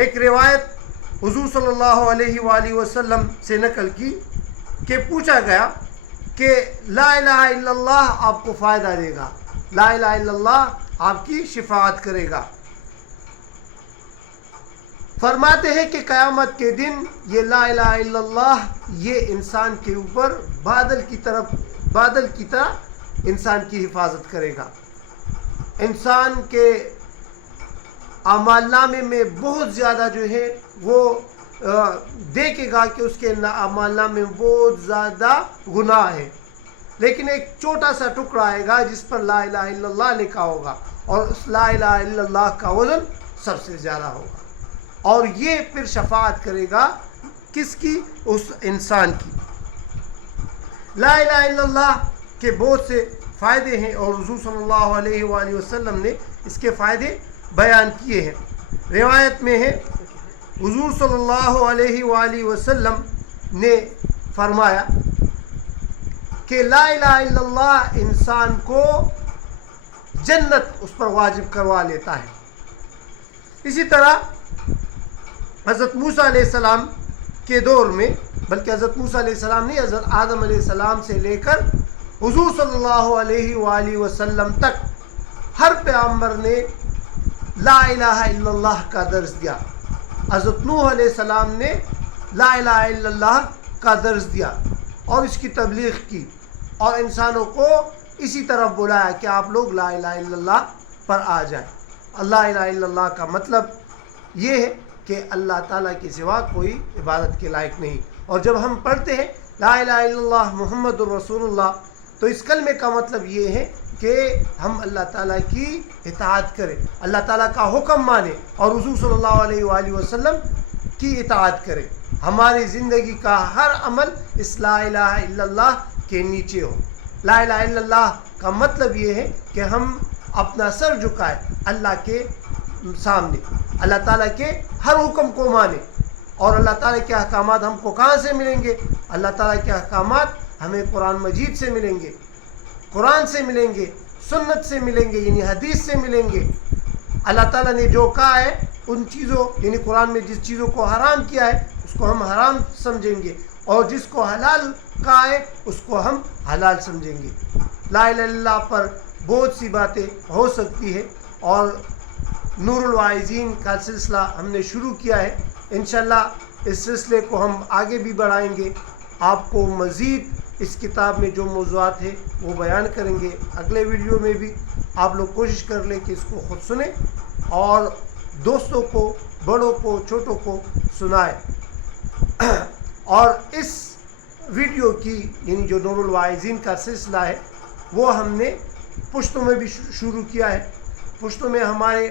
ایک روایت حضور صلی اللہ علیہ وآلہ وسلم سے نقل کی کہ پوچھا گیا کہ لا الہ الا اللہ آپ کو فائدہ دے گا، لا الہ الا اللہ آپ کی شفاعت کرے گا. فرماتے ہیں کہ قیامت کے دن یہ لا الہ الا اللہ یہ انسان کے اوپر بادل کی طرح انسان کی حفاظت کرے گا. انسان کے اعمال نامے میں بہت زیادہ جو ہے وہ دیکھے گا کہ اس کے اعمال نامے میں بہت زیادہ گناہ ہے، لیکن ایک چھوٹا سا ٹکڑا آئے گا جس پر لا الہ الا اللہ لکھا ہوگا، اور اس لا الہ الا اللہ کا وزن سب سے زیادہ ہوگا، اور یہ پھر شفاعت کرے گا کس کی؟ اس انسان کی. لا الہ الا اللہ کے بہت سے فائدے ہیں اور حضور صلی اللہ علیہ وآلہ وسلم نے اس کے فائدے بیان کیے ہیں. روایت میں ہے حضور صلی اللہ علیہ وآلہ وسلم نے فرمایا کہ لا الہ الا اللہ انسان کو جنت اس پر واجب کروا لیتا ہے. اسی طرح حضرت موسیٰ علیہ السلام کے دور میں، بلکہ حضرت موسیٰ علیہ السلام نہیں، حضرت آدم علیہ السلام سے لے کر حضور صلی اللہ علیہ وآلہ وسلم تک ہر پیغمبر نے لا الہ الا اللہ کا درس دیا. حضرت نوح علیہ السلام نے لا الہ الا اللہ کا درس دیا اور اس کی تبلیغ کی، اور انسانوں کو اسی طرف بلایا کہ آپ لوگ لا الہ الا اللہ پر آ جائیں. لا الہ الا اللہ کا مطلب یہ ہے کہ اللہ تعالیٰ کے سوا کوئی عبادت کے لائق نہیں. اور جب ہم پڑھتے ہیں لا الہ الا اللہ محمد الرسول اللہ، تو اس کلمے کا مطلب یہ ہے کہ ہم اللہ تعالیٰ کی اطاعت کریں، اللہ تعالیٰ کا حکم مانیں اور حضور صلی اللہ علیہ وآلہ وسلم کی اطاعت کریں. ہماری زندگی کا ہر عمل اس لا الہ الا اللہ کے نیچے ہو. لا الہ الا اللہ کا مطلب یہ ہے کہ ہم اپنا سر جھکائیں اللہ کے سامنے، اللہ تعالیٰ کے ہر حکم کو مانیں. اور اللہ تعالیٰ کے احکامات ہم کو کہاں سے ملیں گے؟ اللہ تعالیٰ کے احکامات ہمیں قرآن مجید سے ملیں گے، قرآن سے ملیں گے، سنت سے ملیں گے، یعنی حدیث سے ملیں گے. اللہ تعالیٰ نے جو کہا ہے ان چیزوں، یعنی قرآن میں جس چیزوں کو حرام کیا ہے اس کو ہم حرام سمجھیں گے، اور جس کو حلال کہا ہے اس کو ہم حلال سمجھیں گے. لا الہ الا اللہ پر بہت سی باتیں ہو سکتی ہے، اور نور الواعظین کا سلسلہ ہم نے شروع کیا ہے. انشاءاللہ اس سلسلے کو ہم آگے بھی بڑھائیں گے. آپ کو مزید اس کتاب میں جو موضوعات ہیں وہ بیان کریں گے. اگلے ویڈیو میں بھی آپ لوگ کوشش کر لیں کہ اس کو خود سنیں اور دوستوں کو، بڑوں کو، چھوٹوں کو سنائیں. اور اس ویڈیو کی یعنی جو نور الواعظین کا سلسلہ ہے وہ ہم نے پشتوں میں بھی شروع کیا ہے. پشتوں میں ہمارے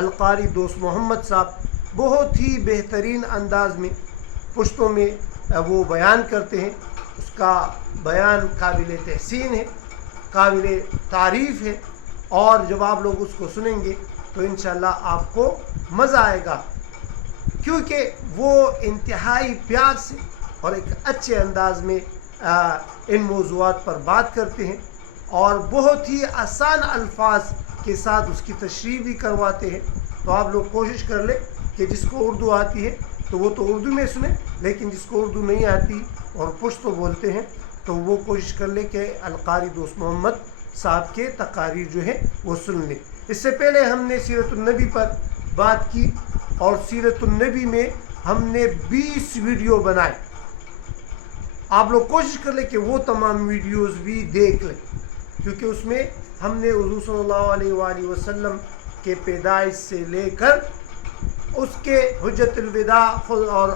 القاری دوست محمد صاحب بہت ہی بہترین انداز میں پشتوں میں وہ بیان کرتے ہیں. اس کا بیان قابل تحسین ہے، قابل تعریف ہے، اور جب آپ لوگ اس کو سنیں گے تو انشاءاللہ آپ کو مزہ آئے گا، کیونکہ وہ انتہائی پیار سے اور ایک اچھے انداز میں ان موضوعات پر بات کرتے ہیں، اور بہت ہی آسان الفاظ کے ساتھ اس کی تشریح بھی کرواتے ہیں. تو آپ لوگ کوشش کر لیں کہ جس کو اردو آتی ہے تو وہ تو اردو میں سنیں، لیکن جس کو اردو نہیں آتی اور پشتو بولتے ہیں تو وہ کوشش کر لیں کہ القاری دوست محمد صاحب کے تقاریر جو ہے وہ سن لیں. اس سے پہلے ہم نے سیرت النبی پر بات کی، اور سیرت النبی میں ہم نے 20 ویڈیو بنائے. آپ لوگ کوشش کر لیں کہ وہ تمام ویڈیوز بھی دیکھ لیں، کیونکہ اس میں ہم نے حضور صلی اللہ علیہ وآلہ وسلم کے پیدائش سے لے کر اس کے حجت الوداع اور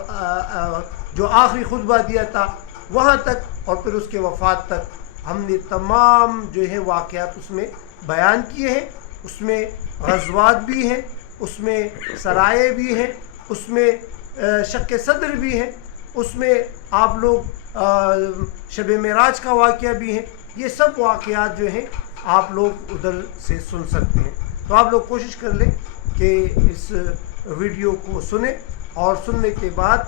جو آخری خطبہ دیا تھا وہاں تک، اور پھر اس کے وفات تک ہم نے تمام جو ہے واقعات اس میں بیان کیے ہیں. اس میں غزوات بھی ہیں، اس میں سرائے بھی ہیں، اس میں شق صدر بھی ہیں، اس میں آپ لوگ شب معراج کا واقعہ بھی ہے. یہ سب واقعات جو ہیں آپ لوگ ادھر سے سن سکتے ہیں. تو آپ لوگ کوشش کر لیں کہ اس ویڈیو کو سنیں، اور سننے کے بعد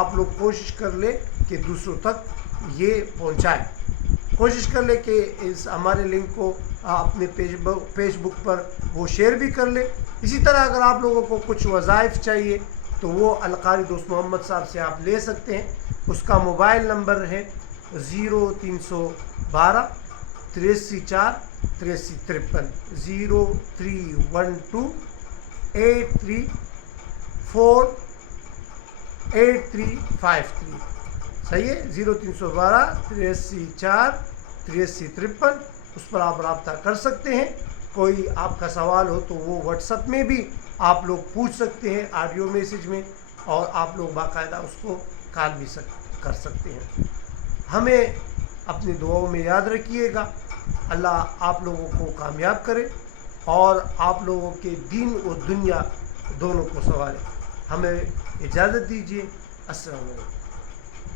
آپ لوگ کوشش کر لیں کہ دوسروں تک یہ پہنچائیں. کوشش کر لیں کہ اس ہمارے لنک کو اپنے فیس بک پر وہ شیئر بھی کر لیں. اسی طرح اگر آپ لوگوں کو کچھ وظائف چاہیے تو وہ القاری دوست محمد صاحب سے آپ لے سکتے ہیں. اس کا موبائل نمبر ہے 0312 83 4 83 53 0312 834 8353. صحیح ہے. 0312 83 4 83 53. اس پر آپ رابطہ کر سکتے ہیں. کوئی آپ کا سوال ہو تو وہ واٹس ایپ میں بھی آپ لوگ پوچھ سکتے ہیں, آڈیو میسیج میں, اور آپ لوگ باقاعدہ اس کو کال بھی کر سکتے ہیں. ہمیں اپنی دعاؤں میں یاد رکھیے گا. اللہ آپ لوگوں کو کامیاب کرے اور آپ لوگوں کے دین و دنیا دونوں کو سنوارے. ہمیں اجازت دیجیے. السلام علیکم.